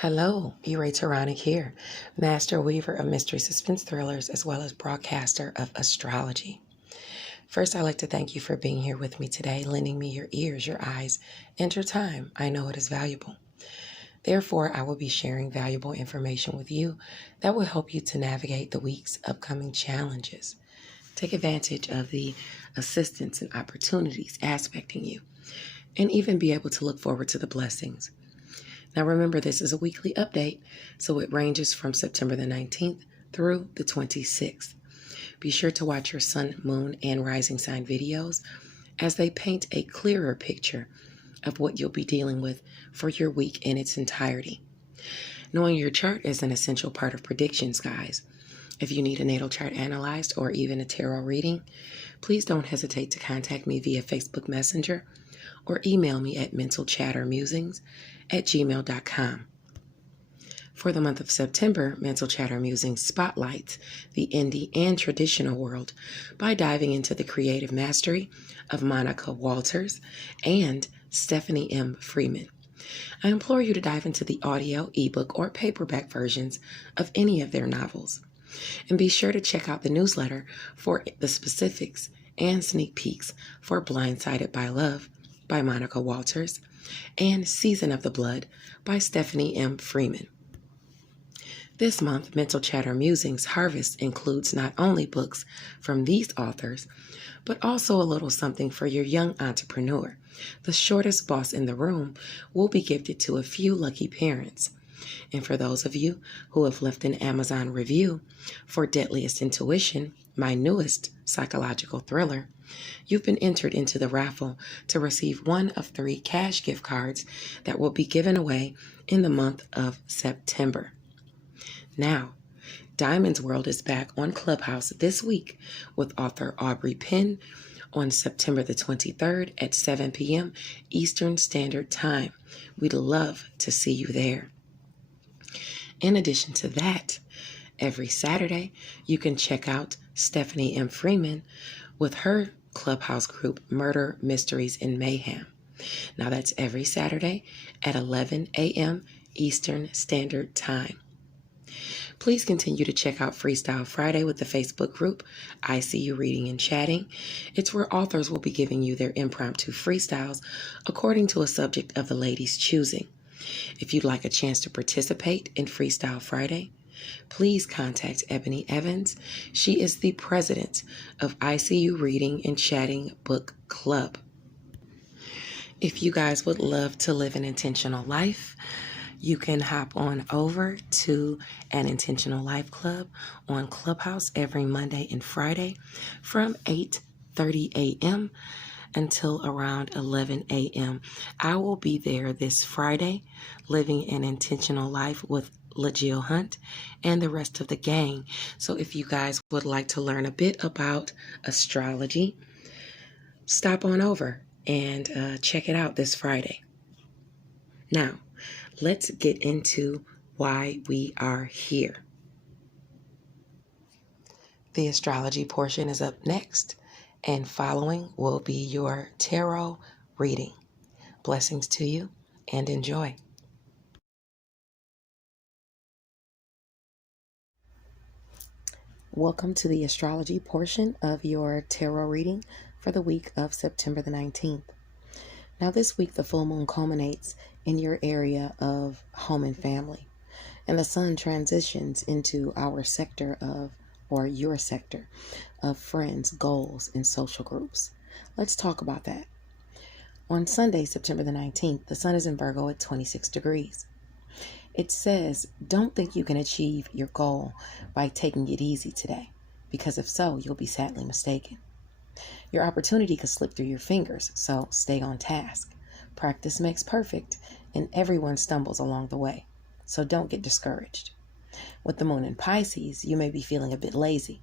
Hello, E-Ray Taronic here, master weaver of mystery suspense thrillers as well as broadcaster of astrology. First, I'd like to thank you for being here with me today, lending me your ears, your eyes, and your time. I know it is valuable. Therefore, I will be sharing valuable information with you that will help you to navigate the week's upcoming challenges. Take advantage of the assistance and opportunities aspecting you, and even be able to look forward to the blessings. Now remember, this is a weekly update, so it ranges from September the 19th through the 26th. Be sure to watch your sun, moon, and rising sign videos as they paint a clearer picture of what you'll be dealing with for your week in its entirety. Knowing your chart is an essential part of predictions, guys. If you need a natal chart analyzed or even a tarot reading, please don't hesitate to contact me via Facebook Messenger or email me at mentalchattermusings@gmail.com. For the month of September, Mental Chatter Musings spotlights the indie and traditional world by diving into the creative mastery of Monica Walters and Stephanie M. Freeman. I implore you to dive into the audio, ebook, or paperback versions of any of their novels. And be sure to check out the newsletter for the specifics and sneak peeks for Blindsided by Love by Monica Walters and Season of the Blood by Stephanie M. Freeman. This month, Mental Chatter Musings Harvest includes not only books from these authors, but also a little something for your young entrepreneur. The shortest boss in the room will be gifted to a few lucky parents. And for those of you who have left an Amazon review for Deadliest Intuition, my newest psychological thriller, you've been entered into the raffle to receive one of 3 cash gift cards that will be given away in the month of September. Now, Diamond's World is back on Clubhouse this week with author Aubrey Penn on September the 23rd at 7 p.m. Eastern Standard Time. We'd love to see you there. In addition to that, every Saturday, you can check out Stephanie M. Freeman with her Clubhouse group, Murder, Mysteries, and Mayhem. Now that's every Saturday at 11 a.m. Eastern Standard Time. Please continue to check out Freestyle Friday with the Facebook group, I See You Reading and Chatting. It's where authors will be giving you their impromptu freestyles according to a subject of the ladies' choosing. If you'd like a chance to participate in Freestyle Friday, please contact Ebony Evans. She is the president of I See You Reading and Chatting Book Club. If you guys would love to live an intentional life, you can hop on over to an Intentional Life Club on Clubhouse every Monday and Friday from 8:30 a.m. until around 11 a.m. I will be there this Friday, living an intentional life with LaJill Hunt and the rest of the gang. So if you guys would like to learn a bit about astrology, stop on over and check it out this Friday. Now, let's get into why we are here. The astrology portion is up next, and following will be your tarot reading. Blessings to you and enjoy. Welcome to the astrology portion of your tarot reading for the week of September the 19th. Now this week, the full moon culminates in your area of home and family, and the sun transitions into our sector of, or your sector of friends, goals, and social groups. Let's talk about that. On Sunday, September the 19th, the sun is in Virgo at 26 degrees. It says, don't think you can achieve your goal by taking it easy today, because if so, you'll be sadly mistaken. Your opportunity could slip through your fingers, so stay on task. Practice makes perfect, and everyone stumbles along the way, so don't get discouraged. With the moon in Pisces, you may be feeling a bit lazy.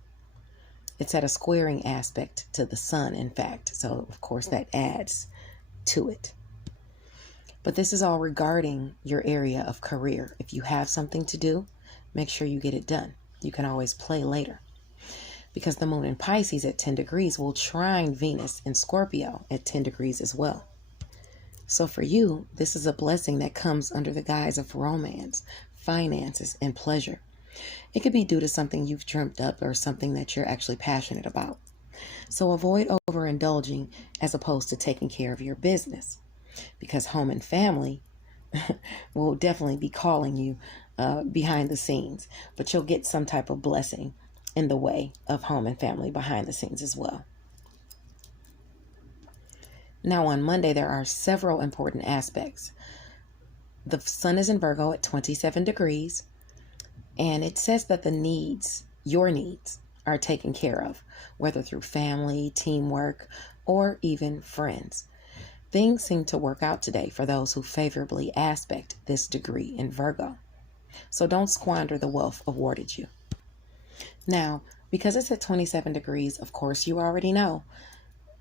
It's at a squaring aspect to the sun, in fact, so of course that adds to it. But this is all regarding your area of career. If you have something to do, make sure you get it done. You can always play later, because the moon in Pisces at 10 degrees will trine Venus in Scorpio at 10 degrees as well. So for you, this is a blessing that comes under the guise of romance, finances, and pleasure. It could be due to something you've dreamt up or something that you're actually passionate about. So avoid overindulging as opposed to taking care of your business, because home and family will definitely be calling you behind the scenes, but you'll get some type of blessing in the way of home and family behind the scenes as well. Now on Monday, there are several important aspects. The sun is in Virgo at 27 degrees, and it says that your needs, are taken care of, whether through family, teamwork, or even friends. Things seem to work out today for those who favorably aspect this degree in Virgo. So don't squander the wealth awarded you. Now, because it's at 27 degrees, of course, you already know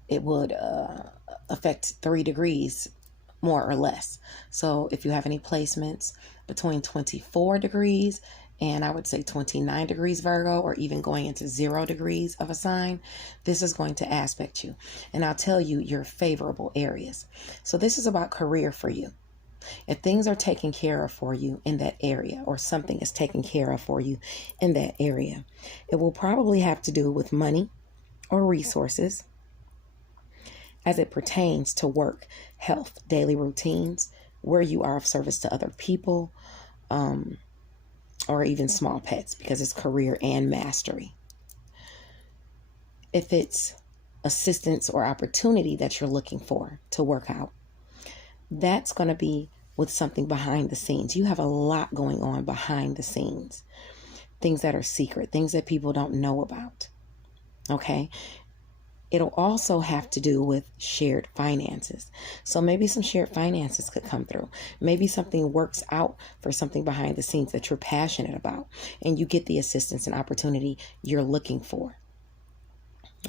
it would affect 3 degrees more or less. So if you have any placements between 24 degrees and I would say 29 degrees Virgo, or even going into 0 degrees of a sign, this is going to aspect you. And I'll tell you your favorable areas. So this is about career for you. If things are taken care of for you in that area, or something is taken care of for you in that area, it will probably have to do with money or resources as it pertains to work, health, daily routines, where you are of service to other people, or even small pets, because it's career and mastery. If it's assistance or opportunity that you're looking for to work out, that's going to be with something behind the scenes. You have a lot going on behind the scenes, things that are secret, things that people don't know about. Okay. It'll also have to do with shared finances. So maybe some shared finances could come through. Maybe something works out for something behind the scenes that you're passionate about, and you get the assistance and opportunity you're looking for.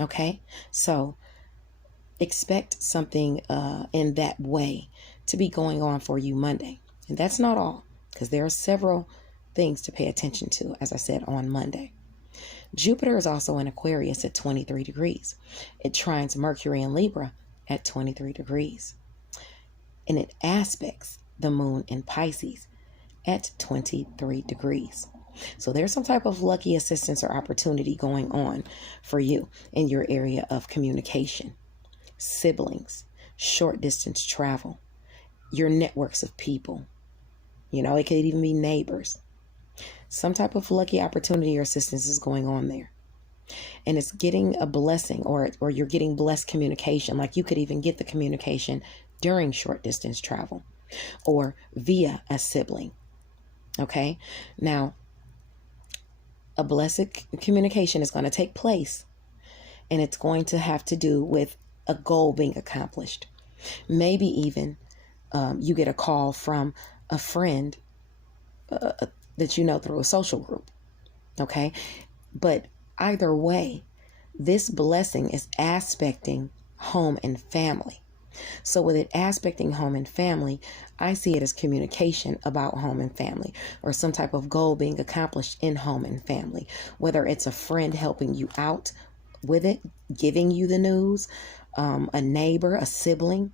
Okay, so expect something in that way to be going on for you Monday. And that's not all, because there are several things to pay attention to, as I said, on Monday. Jupiter is also in Aquarius at 23 degrees. It trines Mercury in Libra at 23 degrees. And it aspects the moon in Pisces at 23 degrees. So there's some type of lucky assistance or opportunity going on for you in your area of communication, siblings, short distance travel, your networks of people. It could even be neighbors. Some type of lucky opportunity or assistance is going on there. And it's getting a blessing, or you're getting blessed communication. Like you could even get the communication during short distance travel or via a sibling. Okay. Now, a blessed communication is going to take place, and it's going to have to do with a goal being accomplished. Maybe even you get a call from a friend that you know through a social group. Okay. But either way, this blessing is aspecting home and family. So with it aspecting home and family, I see it as communication about home and family, or some type of goal being accomplished in home and family, whether it's a friend helping you out with it, giving you the news, a neighbor, a sibling.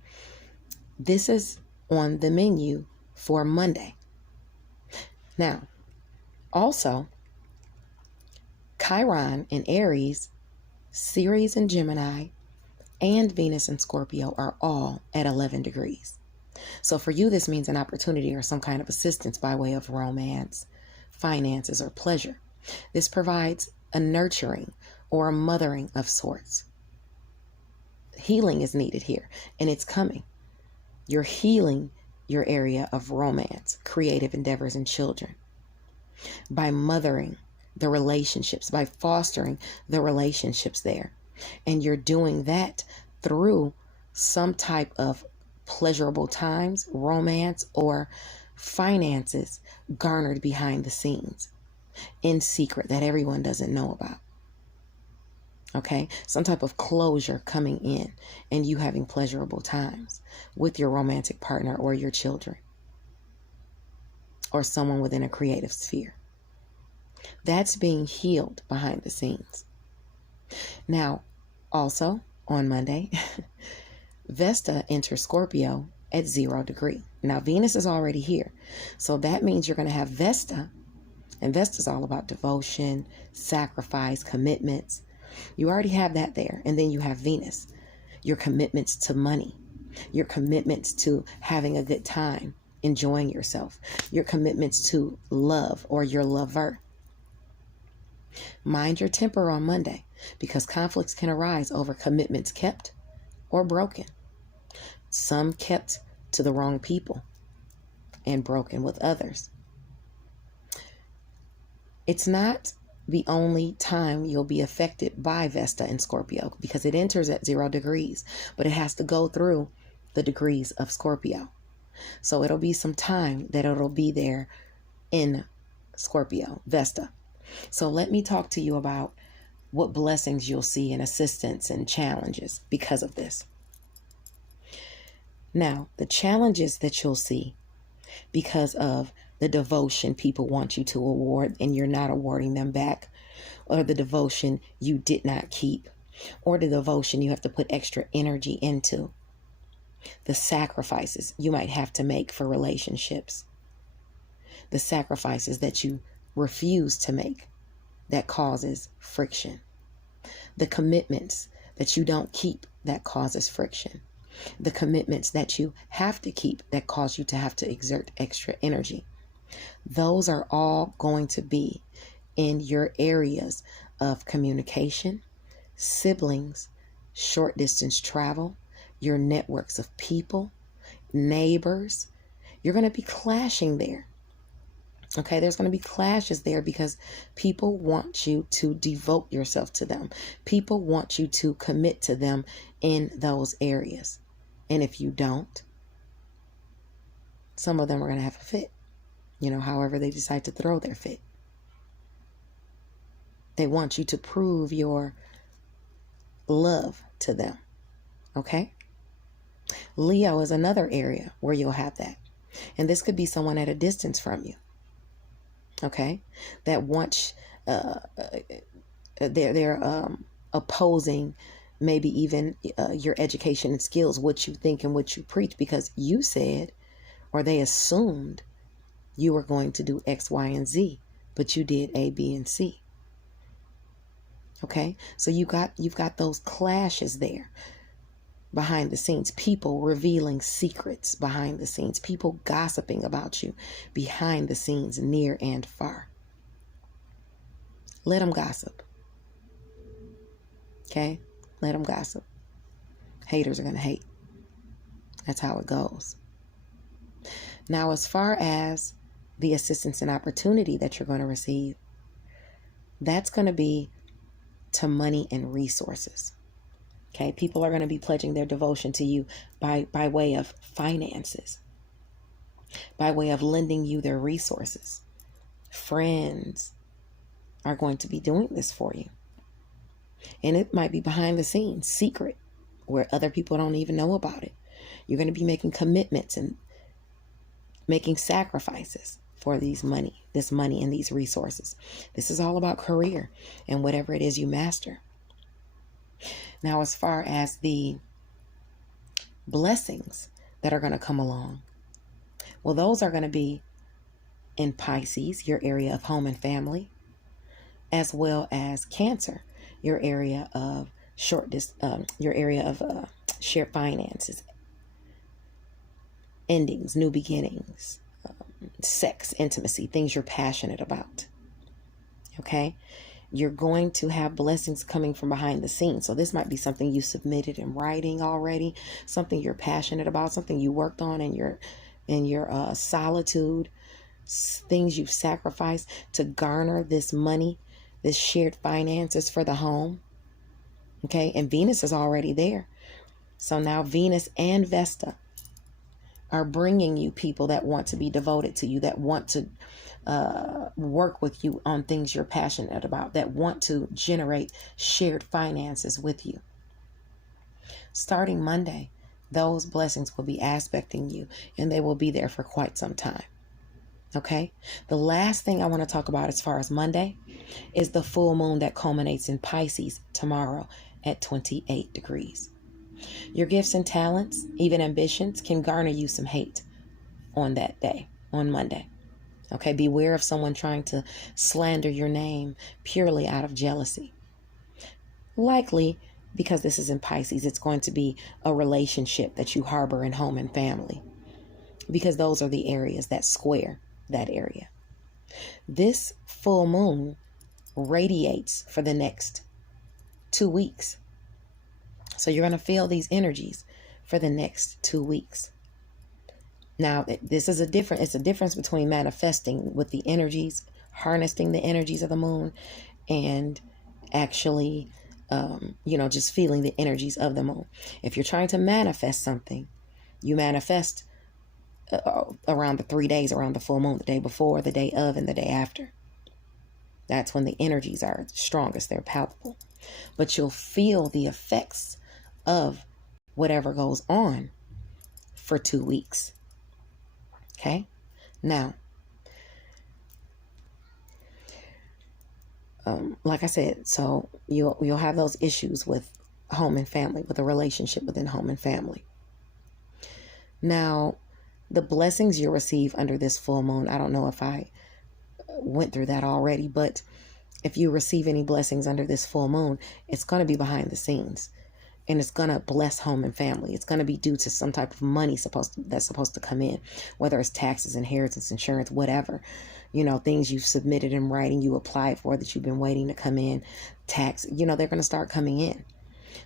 This is on the menu for Monday. Now, also, Chiron in Aries, Ceres in Gemini, and Venus in Scorpio are all at 11 degrees. So for you, this means an opportunity or some kind of assistance by way of romance, finances, or pleasure. This provides a nurturing or a mothering of sorts. Healing is needed here, and it's coming. You're healing your area of romance, creative endeavors, and children by mothering the relationships, by fostering the relationships there. And you're doing that through some type of pleasurable times, romance, or finances garnered behind the scenes in secret that everyone doesn't know about. Okay, some type of closure coming in, and you having pleasurable times with your romantic partner or your children or someone within a creative sphere. That's being healed behind the scenes. Now, also on Monday, Vesta enters Scorpio at 0 degree. Now, Venus is already here. So that means you're going to have Vesta. And Vesta is all about devotion, sacrifice, commitments. You already have that there. And then you have Venus, your commitments to money, your commitments to having a good time, enjoying yourself, your commitments to love or your lover. Mind your temper on Monday, because conflicts can arise over commitments kept or broken. Some kept to the wrong people and broken with others. It's not the only time you'll be affected by Vesta in Scorpio, because it enters at 0 degrees, but it has to go through the degrees of Scorpio. So it'll be some time that it'll be there in Scorpio, Vesta. So let me talk to you about what blessings you'll see and assistance and challenges because of this. Now, the challenges that you'll see because of the devotion people want you to award and you're not awarding them back, or the devotion you did not keep, or the devotion you have to put extra energy into, the sacrifices you might have to make for relationships, the sacrifices that you refuse to make that causes friction, the commitments that you don't keep that causes friction, the commitments that you have to keep that cause you to have to exert extra energy. Those are all going to be in your areas of communication, siblings, short distance travel, your networks of people, neighbors. You're going to be clashing there. Okay, there's going to be clashes there because people want you to devote yourself to them. People want you to commit to them in those areas. And if you don't, some of them are going to have a fit. However they decide to throw their fit. They want you to prove your love to them. Okay? Leo is another area where you'll have that. And this could be someone at a distance from you. Okay? That wants, they're opposing maybe even your education and skills, what you think and what you preach, because you said, or they assumed, you were going to do X, Y, and Z, but you did A, B, and C. Okay? So you've got those clashes there behind the scenes. People revealing secrets behind the scenes. People gossiping about you behind the scenes, near and far. Let them gossip. Okay? Let them gossip. Haters are going to hate. That's how it goes. Now, as far as the assistance and opportunity that you're going to receive, that's going to be to money and resources. Okay, people are going to be pledging their devotion to you by way of finances, by way of lending you their resources. Friends are going to be doing this for you. And it might be behind the scenes, secret, where other people don't even know about it. You're going to be making commitments and making sacrifices for this money and these resources. This is all about career and whatever it is you master. Now, as far as the blessings that are going to come along, well, those are going to be in Pisces, your area of home and family, as well as Cancer, your area of shared finances, endings, new beginnings, sex, intimacy, things you're passionate about. Okay? You're going to have blessings coming from behind the scenes. So this might be something you submitted in writing already, something you're passionate about, something you worked on in your solitude, things you've sacrificed to garner this money, this shared finances for the home. Okay? And Venus is already there. So now Venus and Vesta are bringing you people that want to be devoted to you, that want to work with you on things you're passionate about, that want to generate shared finances with you. Starting Monday, those blessings will be aspecting you, and they will be there for quite some time. Okay? The last thing I want to talk about as far as Monday is the full moon that culminates in Pisces tomorrow at 28 degrees. Your gifts and talents, even ambitions, can garner you some hate on that day, on Monday. Okay, beware of someone trying to slander your name purely out of jealousy. Likely, because this is in Pisces, it's going to be a relationship that you harbor in home and family, because those are the areas that square that area. This full moon radiates for the next 2 weeks. So you're going to feel these energies for the next 2 weeks. Now, this is it's a difference between manifesting with the energies, harnessing the energies of the moon, and actually, just feeling the energies of the moon. If you're trying to manifest something, you manifest around the 3 days around the full moon, the day before, the day of, and the day after. That's when the energies are strongest. They're palpable. But you'll feel the effects of whatever goes on for 2 weeks. Okay? Now, like I said, so you'll have those issues with home and family, with a relationship within home and family. Now, the blessings you receive under this full moon, I don't know if I went through that already, but if you receive any blessings under this full moon, it's going to be behind the scenes, and it's going to bless home and family. It's going to be due to some type of money that's supposed to come in, whether it's taxes, inheritance, insurance, whatever, things you've submitted in writing, you applied for that you've been waiting to come in, tax, they're going to start coming in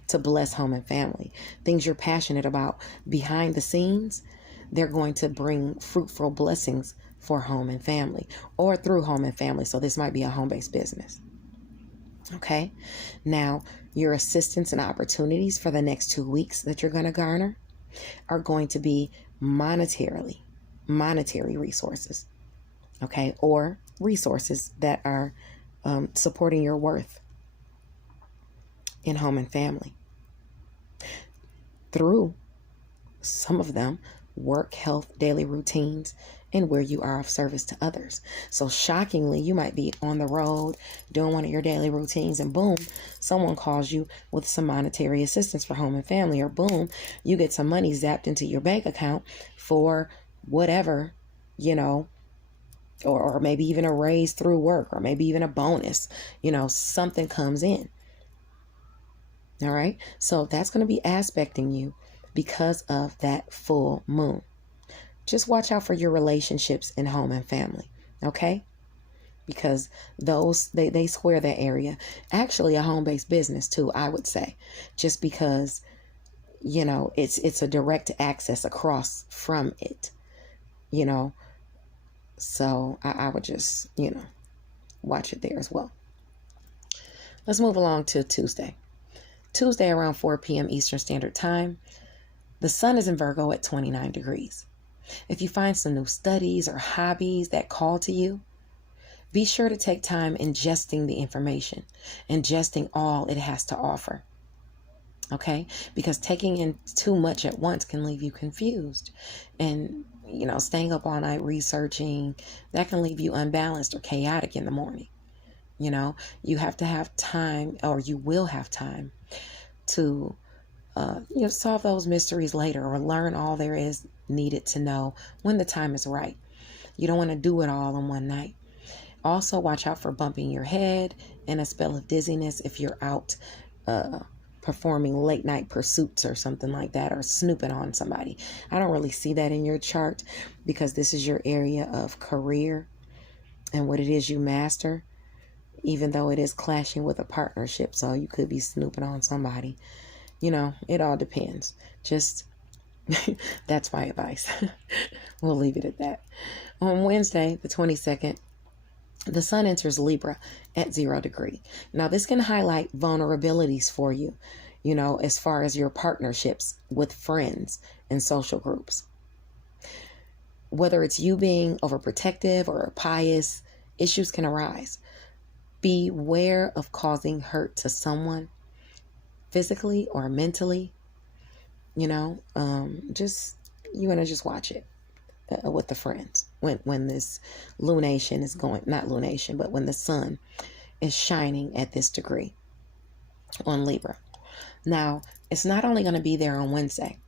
to bless home and family. Things you're passionate about behind the scenes, they're going to bring fruitful blessings for home and family, or through home and family. So this might be a home-based business. Okay. Now, your assistance and opportunities for the next 2 weeks that you're going to garner are going to be monetary resources. Okay. Or resources that are supporting your worth in home and family. Through some of them, work, health, daily routines, and where you are of service to others. So shockingly, you might be on the road doing one of your daily routines, and boom, someone calls you with some monetary assistance for home and family, or boom, you get some money zapped into your bank account for whatever, or maybe even a raise through work, or maybe even a bonus, something comes in. All right. So that's going to be aspecting you because of that full moon. Just watch out for your relationships in home and family. Okay. Because those, they square that area. Actually, a home-based business too, I would say, just because, it's a direct access across from it, so I would just, watch it there as well. Let's move along to Tuesday. Tuesday around 4 p.m. Eastern Standard Time. The sun is in Virgo at 29 degrees. If you find some new studies or hobbies that call to you, be sure to take time ingesting the information, ingesting all it has to offer. Okay? Because taking in too much at once can leave you confused. And, staying up all night researching, that can leave you unbalanced or chaotic in the morning. You have to have time, or you will have time to, solve those mysteries later, or learn all there is needed to know when the time is right. You don't want to do it all in one night. Also, watch out for bumping your head and a spell of dizziness if you're out performing late night pursuits or something like that, or snooping on somebody. I don't really see that in your chart, because this is your area of career and what it is you master, even though it is clashing with a partnership. So you could be snooping on somebody. It all depends. Just that's my advice. We'll leave it at that. On Wednesday, the 22nd, the sun enters Libra at 0 degree. Now, this can highlight vulnerabilities for you, as far as your partnerships with friends and social groups. Whether it's you being overprotective or pious, issues can arise. Beware of causing hurt to someone, physically or mentally. You want to just watch it with the friends when this lunation is going, not lunation, but when the sun is shining at this degree on Libra. Now, it's not only going to be there on Wednesday.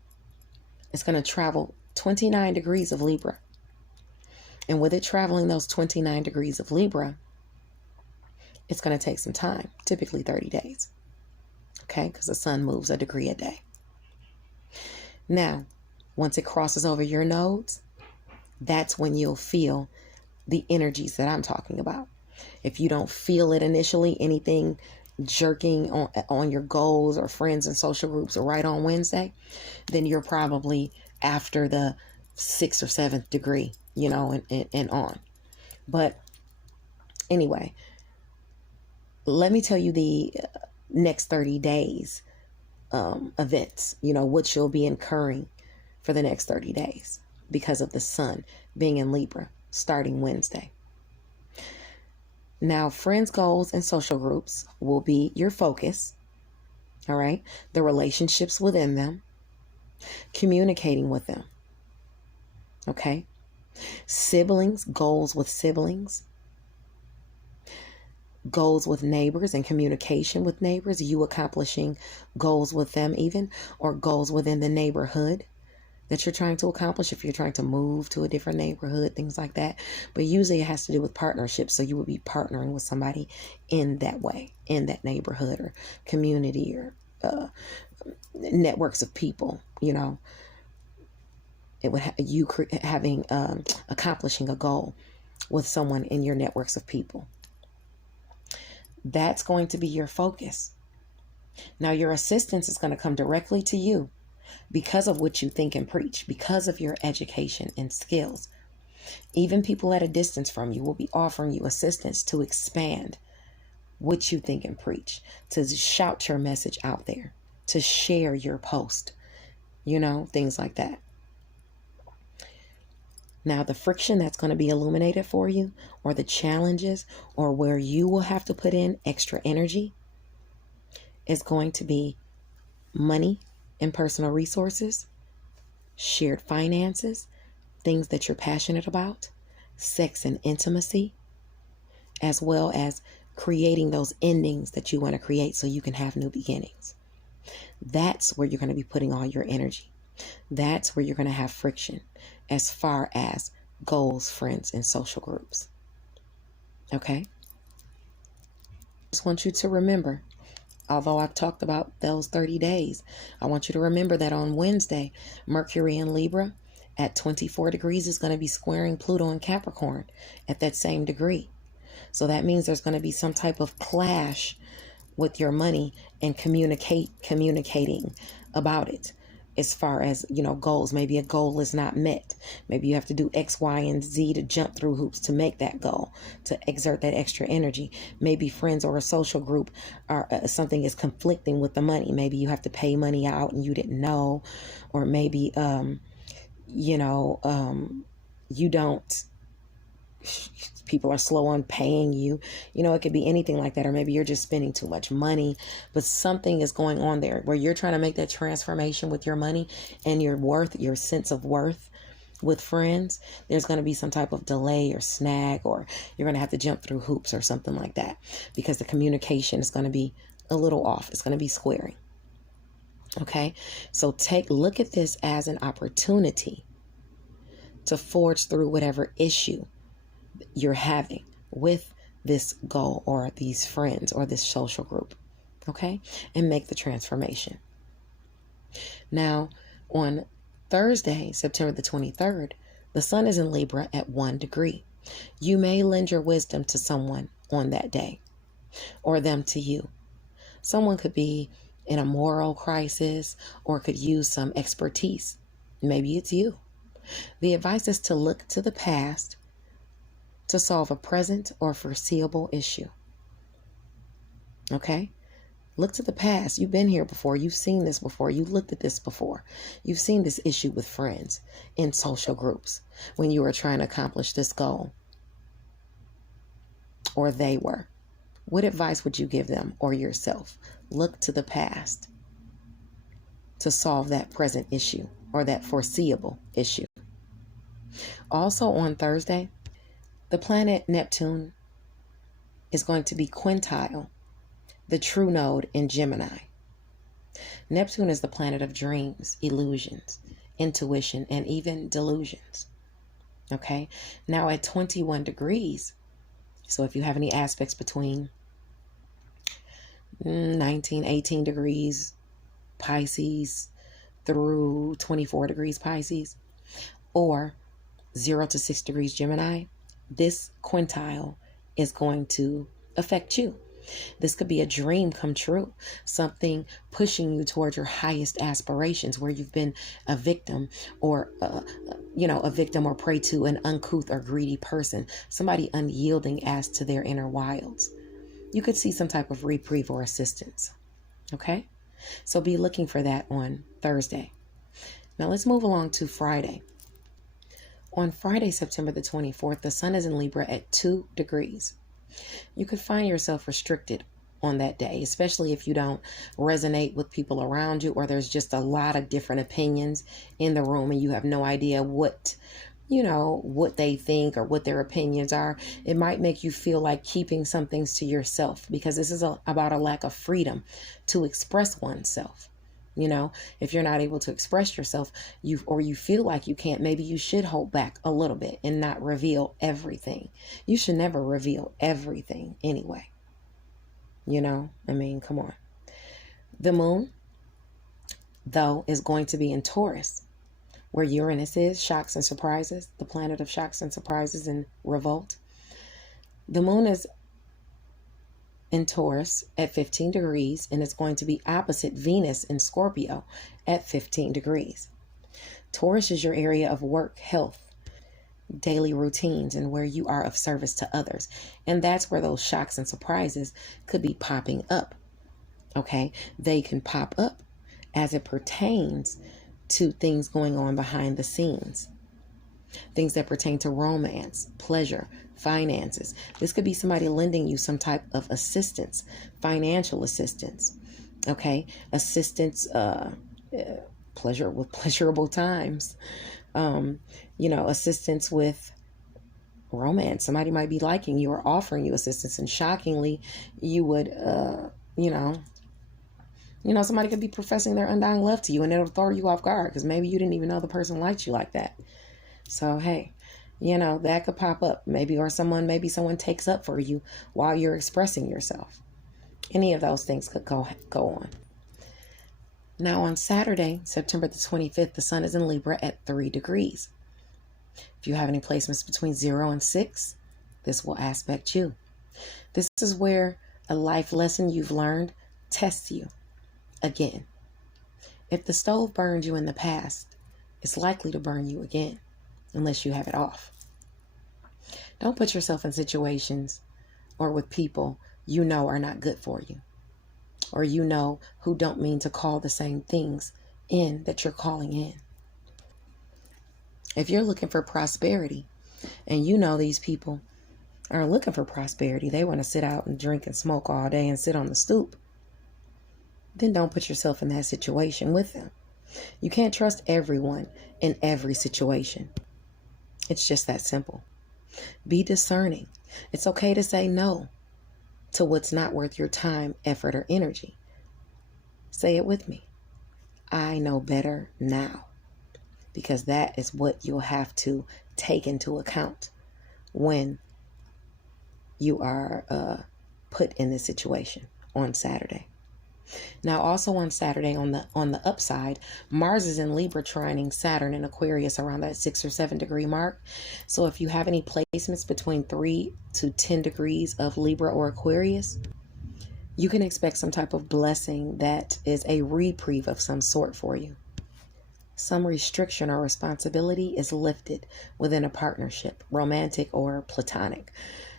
It's going to travel 29 degrees of Libra. And with it traveling those 29 degrees of Libra, it's going to take some time, typically 30 days. Okay, because the sun moves a degree a day. Now, once it crosses over your nodes, that's when you'll feel the energies that I'm talking about. If you don't feel it initially, anything jerking on your goals or friends and social groups right on Wednesday, then you're probably after the 6th or 7th degree, and on. But anyway, let me tell you the next 30 days events, what you'll be incurring for the next 30 days because of the sun being in Libra starting Wednesday. Now, friends, goals, and social groups will be your focus. All right. The relationships within them, communicating with them. Okay. Siblings, goals with siblings, goals with neighbors and communication with neighbors, you accomplishing goals with them even, or goals within the neighborhood that you're trying to accomplish if you're trying to move to a different neighborhood, things like that. But usually it has to do with partnerships. So you would be partnering with somebody in that way, in that neighborhood or community or networks of people, It would having accomplishing a goal with someone in your networks of people. That's going to be your focus. Now, your assistance is going to come directly to you because of what you think and preach, because of your education and skills. Even people at a distance from you will be offering you assistance to expand what you think and preach, to shout your message out there, to share your post, things like that. Now, the friction that's going to be illuminated for you, or the challenges, or where you will have to put in extra energy, is going to be money and personal resources, shared finances, things that you're passionate about, sex and intimacy, as well as creating those endings that you want to create so you can have new beginnings. That's where you're going to be putting all your energy. That's where you're going to have friction as far as goals, friends, and social groups. Okay? Just want you to remember, although I've talked about those 30 days, I want you to remember that on Wednesday, Mercury in Libra at 24 degrees is going to be squaring Pluto in Capricorn at that same degree. So that means there's going to be some type of clash with your money and communicating about it. As far as, goals, maybe a goal is not met. Maybe you have to do X, Y, and Z to jump through hoops to make that goal, to exert that extra energy. Maybe friends or a social group are something is conflicting with the money. Maybe you have to pay money out and you didn't know, or maybe, you don't. People are slow on paying you. It could be anything like that. Or maybe you're just spending too much money, but something is going on there where you're trying to make that transformation with your money and your worth, your sense of worth with friends. There's going to be some type of delay or snag, or you're going to have to jump through hoops or something like that, because the communication is going to be a little off. It's going to be squaring. Okay. So look at this as an opportunity to forge through whatever issue you're having with this goal or these friends or this social group, okay? And make the transformation. Now, on Thursday, September the 23rd, the sun is in Libra at 1 degree. You may lend your wisdom to someone on that day, or them to you. Someone could be in a moral crisis or could use some expertise. Maybe it's you. The advice is to look to the past to solve a present or foreseeable issue. Okay? Look to the past. You've been here before. You've seen this before. You looked at this before. You've seen this issue with friends in social groups when you were trying to accomplish this goal. Or they were. What advice would you give them or yourself? Look to the past to solve that present issue or that foreseeable issue. Also on Thursday, the planet Neptune is going to be quintile, the true node in Gemini. Neptune is the planet of dreams, illusions, intuition, and even delusions. Okay, now at 21 degrees, so if you have any aspects between 19, 18 degrees Pisces through 24 degrees Pisces, or 0 to 6 degrees Gemini, this quintile is going to affect you. This could be a dream come true, something pushing you towards your highest aspirations, where you've been a victim or, a victim or prey to an uncouth or greedy person, somebody unyielding as to their inner wilds. You could see some type of reprieve or assistance. Okay? So be looking for that on Thursday. Now let's move along to Friday. On Friday, September the 24th, the sun is in Libra at 2 degrees. You could find yourself restricted on that day, especially if you don't resonate with people around you, or there's just a lot of different opinions in the room and you have no idea what they think or what their opinions are. It might make you feel like keeping some things to yourself, because this is about a lack of freedom to express oneself. If you're not able to express yourself, you feel like you can't, maybe you should hold back a little bit and not reveal everything. You should never reveal everything anyway. Come on. The moon, though, is going to be in Taurus, where Uranus is, shocks and surprises, the planet of shocks and surprises and revolt. The moon is in Taurus at 15 degrees, and it's going to be opposite Venus in Scorpio at 15 degrees. Taurus is your area of work, health, daily routines, and where you are of service to others. And that's where those shocks and surprises could be popping up. Okay? They can pop up as it pertains to things going on behind the scenes. Things that pertain to romance, pleasure, finances. This could be somebody lending you some type of assistance, financial assistance. Okay? Assistance, pleasure with pleasurable times. Assistance with romance. Somebody might be liking you or offering you assistance, and shockingly, you would, somebody could be professing their undying love to you, and it'll throw you off guard because maybe you didn't even know the person liked you like that. So, hey, that could pop up. Maybe someone takes up for you while you're expressing yourself. Any of those things could go on. Now on Saturday, September the 25th, the sun is in Libra at 3 degrees. If you have any placements between 0 and 6, this will aspect you. This is where a life lesson you've learned tests you again. If the stove burned you in the past, it's likely to burn you again, unless you have it off. Don't put yourself in situations or with people you know are not good for you, or who don't mean to call the same things in that you're calling in. If you're looking for prosperity, and these people aren't looking for prosperity, they want to sit out and drink and smoke all day and sit on the stoop, then don't put yourself in that situation with them. You can't trust everyone in every situation. It's just that simple. Be discerning. It's okay to say no to what's not worth your time, effort, or energy. Say it with me. I know better now. Because that is what you'll have to take into account when you are put in this situation on Saturday. Now, also on Saturday, on the upside, Mars is in Libra trining Saturn in Aquarius around that 6 or 7 degree mark. So if you have any placements between 3 to 10 degrees of Libra or Aquarius, you can expect some type of blessing that is a reprieve of some sort for you. Some restriction or responsibility is lifted within a partnership, romantic or platonic.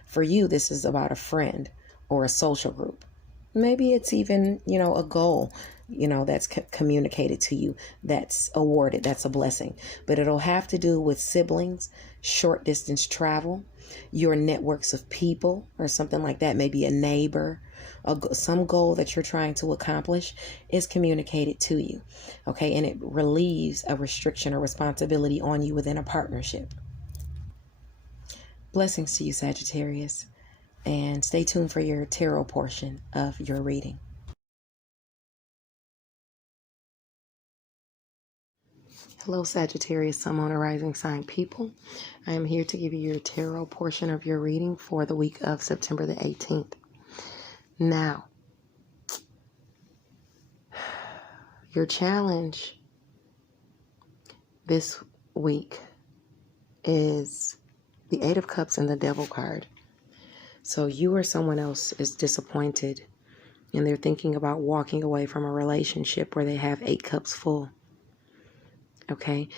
For you, this is about a friend or a social group. Maybe it's even, a goal, that's communicated to you, that's awarded, that's a blessing. But it'll have to do with siblings, short distance travel, your networks of people, or something like that. Maybe a neighbor, some goal that you're trying to accomplish is communicated to you. Okay, and it relieves a restriction or responsibility on you within a partnership. Blessings to you, Sagittarius. And stay tuned for your tarot portion of your reading. Hello, Sagittarius, Sun, Moon, and Rising sign people. I am here to give you your tarot portion of your reading for the week of September the 18th. Now, your challenge this week is the Eight of Cups and the Devil card. So you or someone else is disappointed and they're thinking about walking away from a relationship where they have 8 cups full. Okay,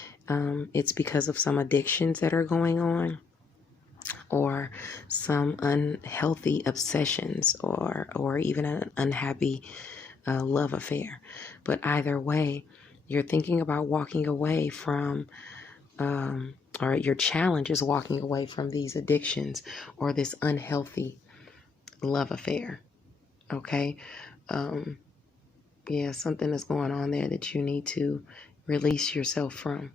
it's because of some addictions that are going on, or some unhealthy obsessions, or even an unhappy love affair. But either way, you're thinking about walking away from, or your challenge is walking away from these addictions or this unhealthy love affair. Okay, yeah, something is going on there that you need to release yourself from,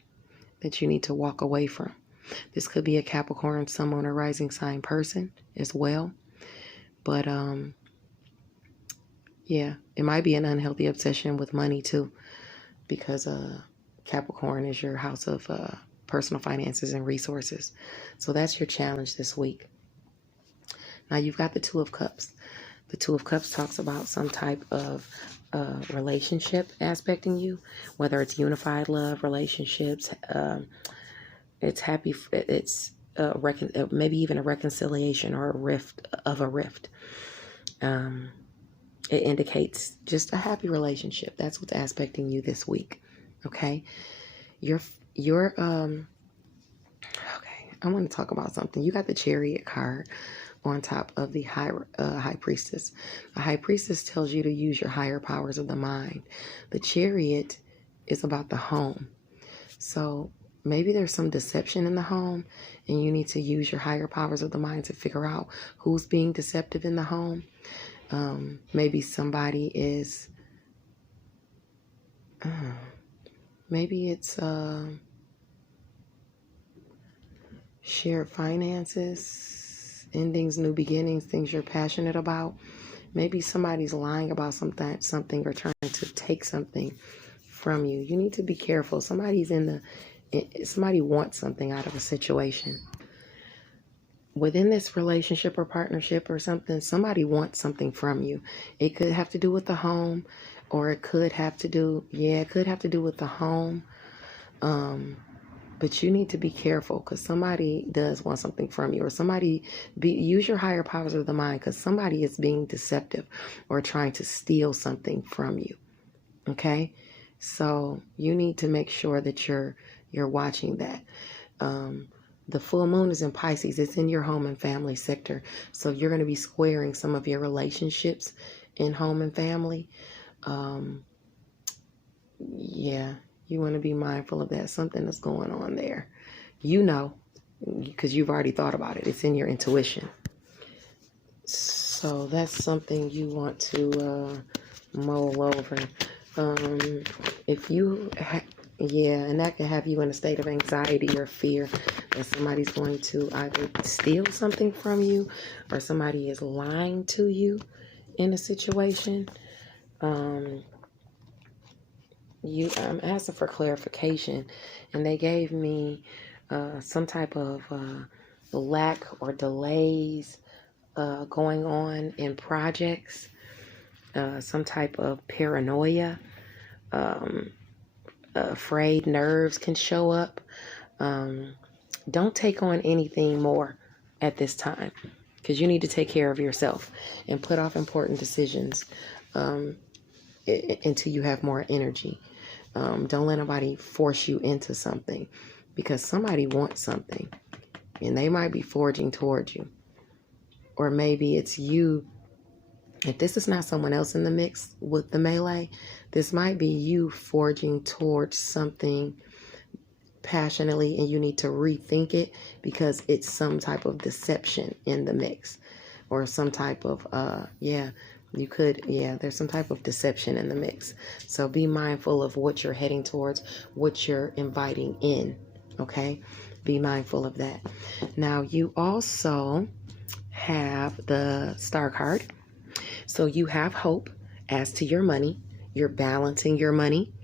that you need to walk away from. This could be a Capricorn, Sun, Moon, or Rising sign person as well. But yeah, it might be an unhealthy obsession with money too, because Capricorn is your house of personal finances and resources. So that's your challenge this week. Now you've got the Two of Cups. The Two of Cups talks about some type of relationship aspecting you, whether it's unified love, relationships, it's happy, it's maybe even a reconciliation or a rift. It indicates just a happy relationship. That's what's aspecting you this week. Okay, okay, I want to talk about something. You got the Chariot card on top of the High Priestess. The High Priestess tells you to use your higher powers of the mind. The Chariot is about the home. So maybe there's some deception in the home, and you need to use your higher powers of the mind to figure out who's being deceptive in the home. Maybe somebody is, maybe it's shared finances, endings, new beginnings, things you're passionate about. Maybe somebody's lying about something or trying to take something from you. You need to be careful. Somebody wants something out of a situation. Within this relationship or partnership or something, somebody wants something from you. It could have to do with the home, or it could have to do, it could have to do with the home. But you need to be careful, because somebody does want something from you, or use your higher powers of the mind, because somebody is being deceptive or trying to steal something from you. Okay, so you need to make sure that you're watching that. The full moon is in Pisces. It's in your home and family sector, so you're going to be squaring some of your relationships in home and family. Yeah, you want to be mindful of that. Something is going on there, because you've already thought about it. It's in your intuition. So that's something you want to mull over. If you and that can have you in a state of anxiety or fear that somebody's going to either steal something from you, or somebody is lying to you in a situation. I'm asking for clarification, and they gave me some type of lack or delays going on in projects, some type of paranoia, afraid nerves can show up. Don't take on anything more at this time, because you need to take care of yourself and put off important decisions until you have more energy. Don't let nobody force you into something, because somebody wants something and they might be forging towards you. Or maybe it's you. If this is not someone else in the mix with the melee, this might be you forging towards something passionately, and you need to rethink it, because it's some type of deception in the mix, or some type of there's some type of deception in the mix. So be mindful of what you're heading towards, what you're inviting in. Okay, be mindful of that. Now you also have the Star card. So you have hope as to your money. You're balancing your money.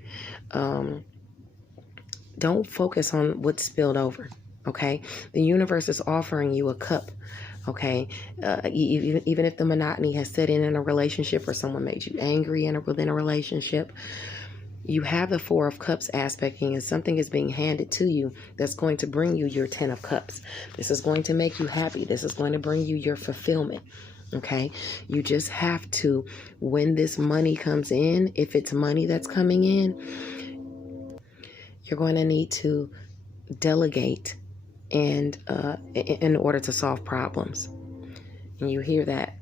don't focus on what's spilled over. Okay. The universe is offering you a cup. Okay. Even if the monotony has set in a relationship, or someone made you angry within a relationship, you have the Four of Cups aspecting, and something is being handed to you that's going to bring you your 10 of Cups. This is going to make you happy. This is going to bring you your fulfillment. Okay. You just have to, when this money comes in, if it's money that's coming in, you're going to need to delegate and in order to solve problems. And you hear that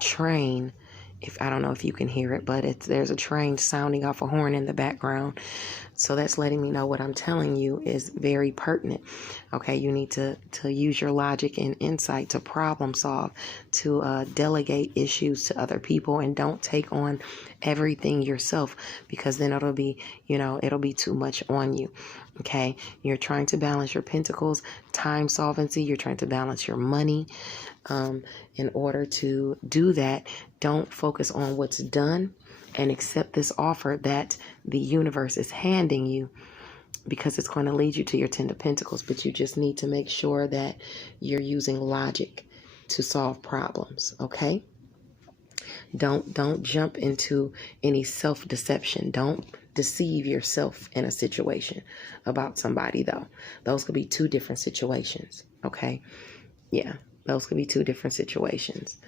train. If I don't know if you can hear it, but there's a train sounding off a horn in the background. So that's letting me know what I'm telling you is very pertinent. Okay, you need to use your logic and insight to problem solve, to delegate issues to other people, and don't take on everything yourself, because then it'll be too much on you. Okay, you're trying to balance your pentacles, time solvency. You're trying to balance your money. In order to do that, don't focus on what's done and accept this offer that the universe is handing you, because it's going to lead you to your 10 of Pentacles. But you just need to make sure that you're using logic to solve problems. Okay. Don't jump into any self-deception. Don't deceive yourself in a situation about somebody, though. Those could be two different situations. Okay. Yeah. Those could be two different situations.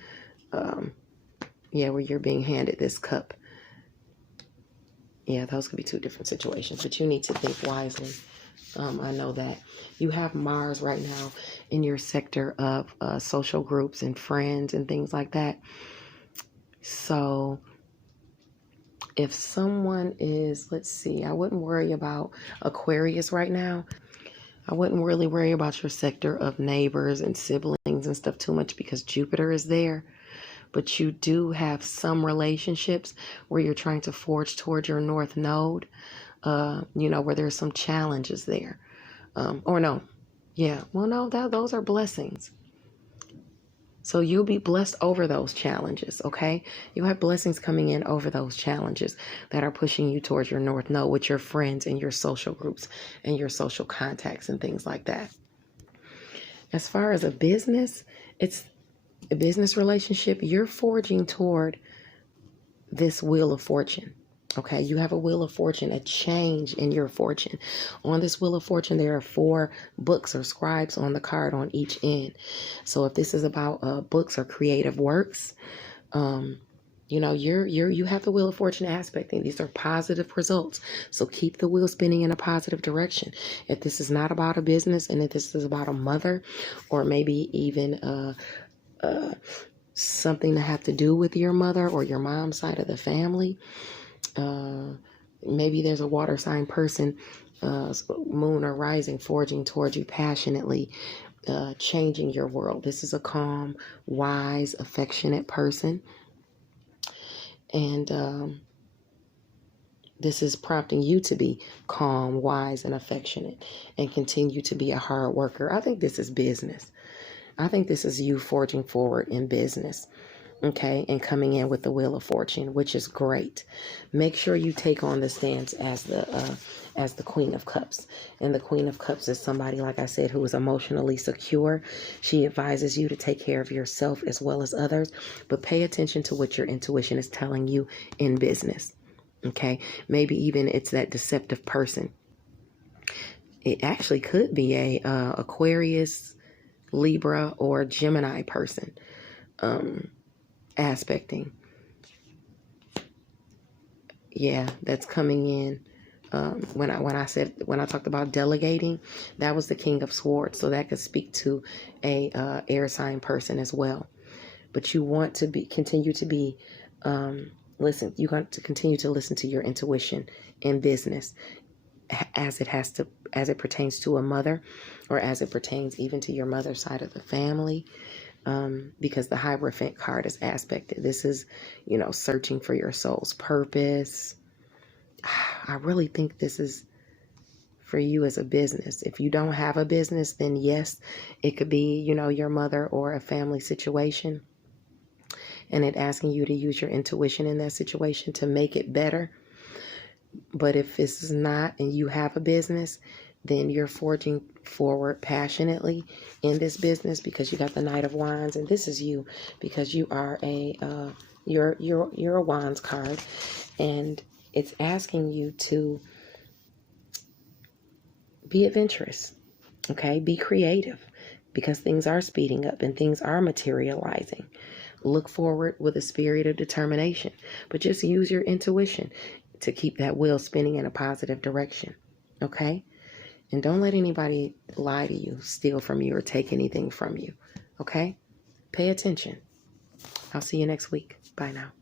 Where you're being handed this cup. Yeah, those could be two different situations, but you need to think wisely. I know that you have Mars right now in your sector of social groups and friends and things like that. So if someone is, let's see, I wouldn't worry about Aquarius right now. I wouldn't really worry about your sector of neighbors and siblings and stuff too much, because Jupiter is there. But you do have some relationships where you're trying to forge toward your North Node, where there's some challenges there. Those are blessings. So you'll be blessed over those challenges, okay? You'll have blessings coming in over those challenges that are pushing you towards your North Node with your friends and your social groups and your social contacts and things like that. As far as a business relationship, you're forging toward this wheel of fortune. Okay, you have a wheel of fortune, a change in your fortune. On this wheel of fortune, there are 4 books or scribes on the card on each end. So if this is about books or creative works, you have the wheel of fortune aspect, and these are positive results. So keep the wheel spinning in a positive direction. If this is not about a business, and if this is about a mother, or maybe even something to have to do with your mother or your mom's side of the family, maybe there's a water sign person, moon or rising, forging towards you passionately, changing your world. This is a calm, wise, affectionate person. And this is prompting you to be calm, wise, and affectionate, and continue to be a hard worker. I think this is business. I think this is you forging forward in business. Okay, and coming in with the Wheel of Fortune, which is great. Make sure you take on the stance as the Queen of Cups. And the Queen of Cups is somebody, like I said, who is emotionally secure. She advises you to take care of yourself as well as others, but pay attention to what your intuition is telling you in business. Okay, maybe even it's that deceptive person. It actually could be a Aquarius, Libra, or Gemini person. Aspecting. Yeah, that's coming in. When I talked about delegating, that was the King of Swords. So that could speak to a air sign person as well. But you want to continue to be, you want to continue to listen to your intuition in business, as it pertains to a mother, or as it pertains even to your mother's side of the family. Because the Hierophant card is aspected. This is, searching for your soul's purpose. I really think this is for you as a business. If you don't have a business, then yes, it could be, your mother or a family situation, and it asking you to use your intuition in that situation to make it better. But if this is not, and you have a business, then you're forging forward passionately in this business because you got the Knight of Wands, and this is you because you are you're a Wands card, and it's asking you to be adventurous, okay? Be creative because things are speeding up and things are materializing. Look forward with a spirit of determination, but just use your intuition to keep that wheel spinning in a positive direction, okay? And don't let anybody lie to you, steal from you, or take anything from you, okay? Pay attention. I'll see you next week. Bye now.